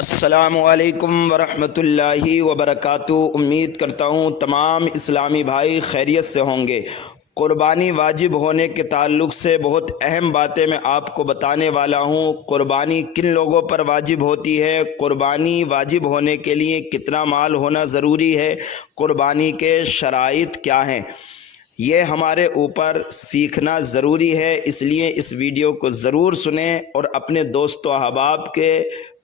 السلام علیکم ورحمۃ اللہ وبرکاتہ۔ امید کرتا ہوں تمام اسلامی بھائی خیریت سے ہوں گے۔ قربانی واجب ہونے کے تعلق سے بہت اہم باتیں میں آپ کو بتانے والا ہوں۔ قربانی کن لوگوں پر واجب ہوتی ہے، قربانی واجب ہونے کے لیے کتنا مال ہونا ضروری ہے، قربانی کے شرائط کیا ہیں، یہ ہمارے اوپر سیکھنا ضروری ہے۔ اس لیے اس ویڈیو کو ضرور سنیں اور اپنے دوست و احباب کے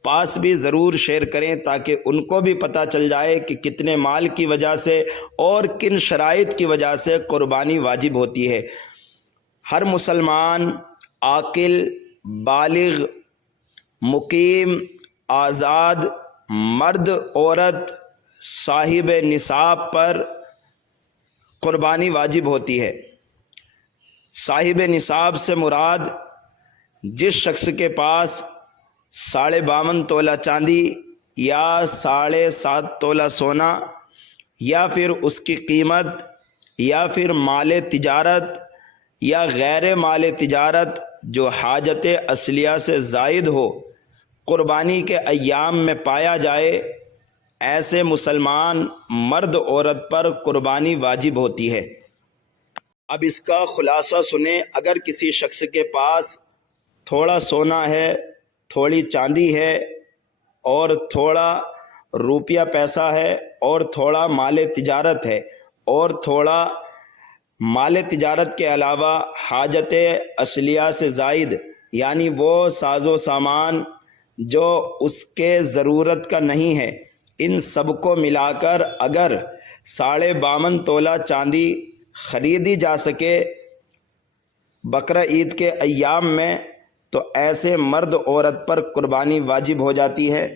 پاس بھی ضرور شیئر کریں تاکہ ان کو بھی پتہ چل جائے کہ کتنے مال کی وجہ سے اور کن شرائط کی وجہ سے قربانی واجب ہوتی ہے۔ ہر مسلمان عاقل، بالغ، مقیم، آزاد، مرد، عورت، صاحب نصاب پر قربانی واجب ہوتی ہے۔ صاحب نصاب سے مراد جس شخص کے پاس 52.5 تولہ چاندی یا 7.5 تولہ سونا یا پھر اس کی قیمت یا پھر مال تجارت یا غیر مال تجارت جو حاجت اصلیہ سے زائد ہو، قربانی کے ایام میں پایا جائے، ایسے مسلمان مرد عورت پر قربانی واجب ہوتی ہے۔ اب اس کا خلاصہ سنیں۔ اگر کسی شخص کے پاس تھوڑا سونا ہے، تھوڑی چاندی ہے اور تھوڑا روپیہ پیسہ ہے اور تھوڑا مال تجارت ہے اور تھوڑا مال تجارت کے علاوہ حاجت اصلیہ سے زائد یعنی وہ ساز و سامان جو اس کے ضرورت کا نہیں ہے، ان سب کو ملا کر اگر 52.5 تولہ چاندی خریدی جا سکے بقرہ عید کے ایام میں، تو ایسے مرد عورت پر قربانی واجب ہو جاتی ہے۔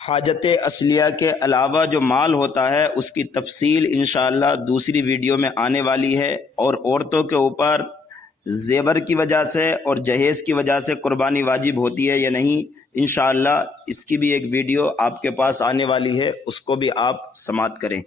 حاجت اصلیہ کے علاوہ جو مال ہوتا ہے اس کی تفصیل انشاءاللہ دوسری ویڈیو میں آنے والی ہے، اور عورتوں کے اوپر زیور کی وجہ سے اور جہیز کی وجہ سے قربانی واجب ہوتی ہے یا نہیں، انشاءاللہ اس کی بھی ایک ویڈیو آپ کے پاس آنے والی ہے، اس کو بھی آپ سماعت کریں۔